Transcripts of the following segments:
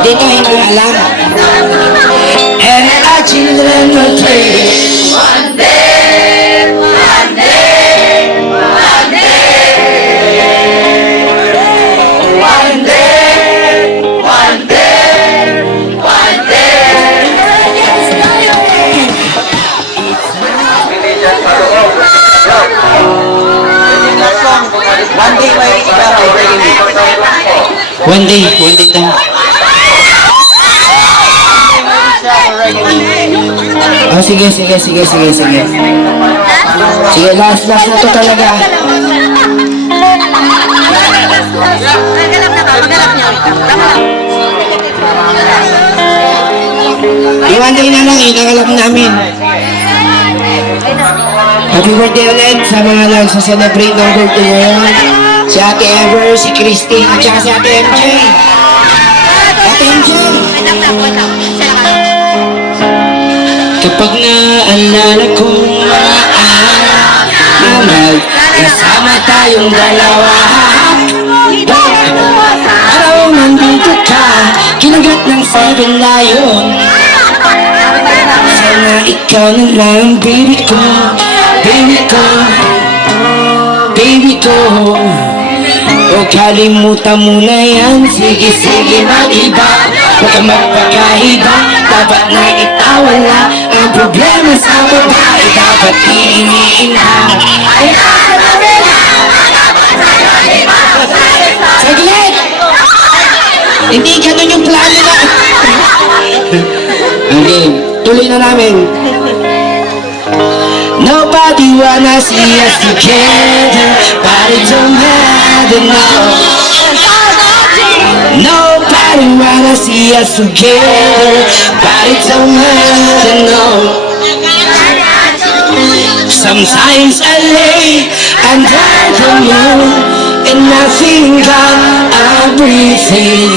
Dito hindi alam. And our children will pray. One day, one day, one day, one day, one day, one day. One day may ikaw One day daw. Oh, sige. Sige, last na to talaga. One day na lang, ikakalap namin. Happy birthday ulit sa mga nagsa-celebrate ng birthday ngayon. Si Ate Ever, si Christine, at saka si Ate MJ. Ate MJ! Kapag naalala kong mga amal, kasama tayong dalawa. Araw nandito ka, kinagat ng 7 layon. Sana ikaw na lang, baby ko, baby ko, baby ko. O kalimutan mo na yan, sige mag-iba. Huwag ka magpakahiba, dapat na itawala. Ang problema sa babae, dapat iiniin na. Saglit! Hindi ganun yung plano na. Okay, tuloy na namin. Nobody wanna see us together, but it don't matter now. Nobody wanna see us together, but it don't matter now. Sometimes I lay under the moon and I think I'm everything.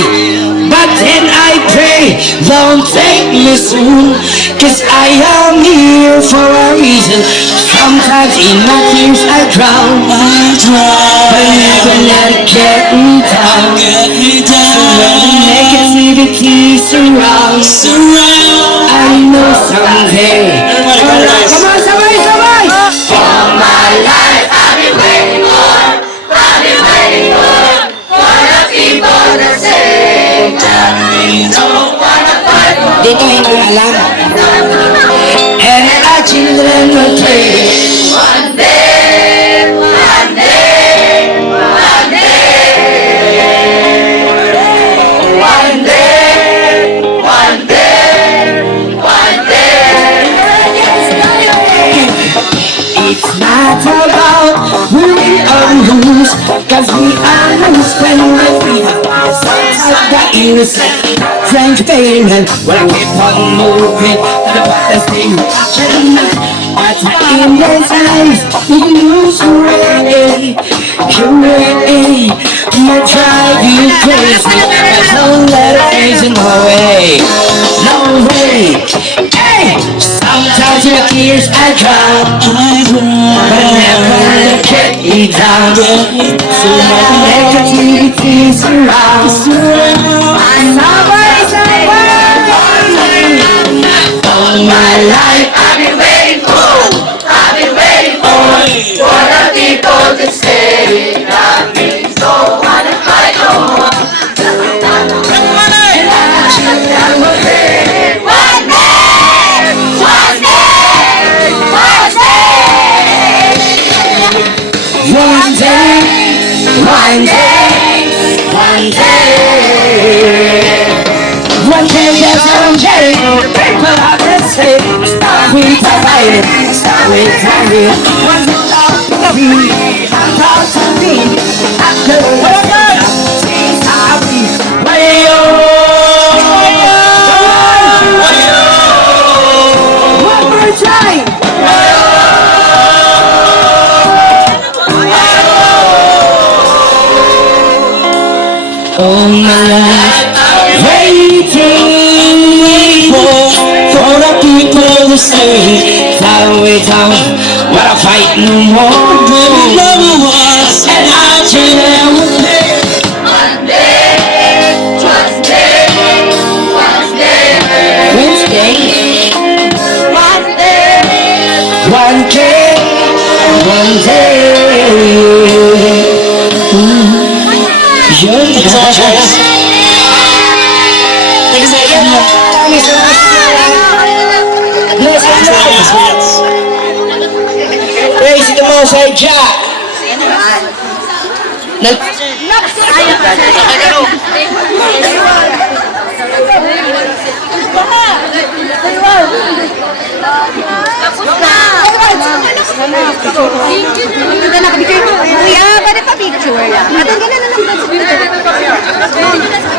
But then I pray, don't take me soon, 'cause I am here for a reason. Sometimes in my tears I drown, but never let it get me down. So when the negativity surrounds, I know someday. Come on, somebody! All my life I've been waiting for the people to say that we don't wanna fight for. Dito hindi alam. And our children will pray. One day, one day, one day, one day, one day, one day. It's not about winning or lose, 'cause we understand that we have of the innocent French payment. When I keep on moving, the baddest thing at the endless eyes, you lose already. You really might drive you crazy, but don't let it reason no way. No way. Hey! Sometimes your tears I drown, but I never let you down. So when negativity surrounds, All my life I've been waiting for the people to say that we don't wanna fight no more. one day there's someday people are the same. Start with a fight, start with a real. One love me, I'm proud to be. After what I she's happy. One more time. All my life waiting for the people to say that we don't wanna fight no more. And I tell them One day, you so much, guys. Thank you so much. Yes, praise the Most High Jah.